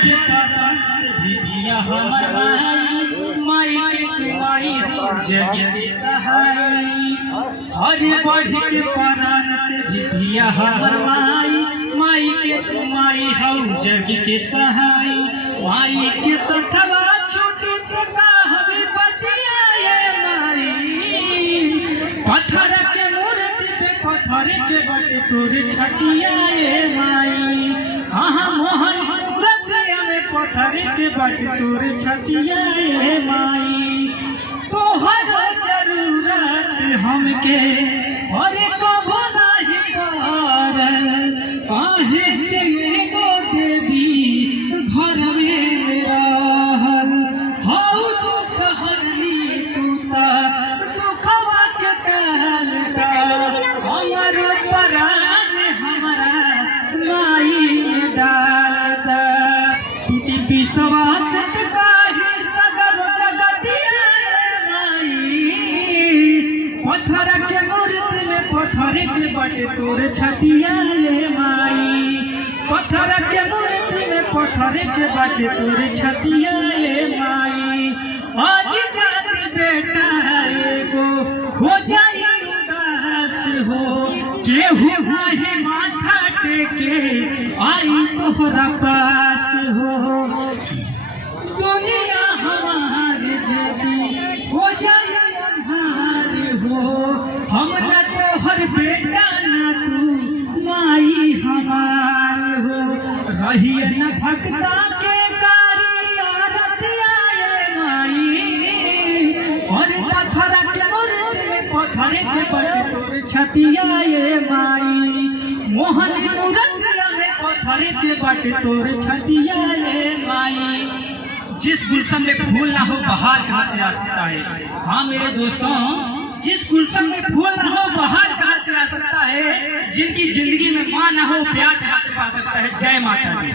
के पापा से भी दिया हमर माई के तुमाई हो जग के सहाय। हरे बढ़ के प्राण से भी दिया हमर माई के तुमाई हो जग के सहाय। माई के सथवा छूटी तो कहबे बतिया माई। पत्थर के मूर्ति पे पत्थर के बट तोर छतिया माई। हाँ मोहन मूर्तिया में पत्थर के बट तोर छतिया माई। तोहर जरूरत हमके और कबो नहीं पारल। काहे से एगो देवी घर में रहल। हौ दुख हरनी तूता दुखवा के कहलता। हमर प्राण हमरा माई में डालता। टूटी विश्वास काहे सगर जगतिया माई। पत्थर के मूर्ति में पत्थर के बट तोर छतिया माई। पत्थर के मूर्ति में पत्थर के बट तोर छतिया माई। आज जाति बेटा एगो हो जाई उदास हो। केहू नाही माथा टेके आई तोहरा पास हो। दुनिया हमार जदी हो जाई अन्हार हो। हम न तोहर बेटा न तू माई हमार हो। रहिए न भक्ता के कारी आरत आए माई। और पत्थर के मूर्ति में पत्थर के बट तोर छतिया माई। मोहन मूर्तिया में पत्थर के बट तोर छतिया माई। जिस गुलशन में फूल ना हो बहार कहाँ से आ सकता है। हाँ मेरे दोस्तों, जिस गुलशन में फूल ना हो बहार कहाँ से आ सकता है। जिनकी जिंदगी में माँ ना हो प्यार कहाँ से पा सकता है। जय माता दी।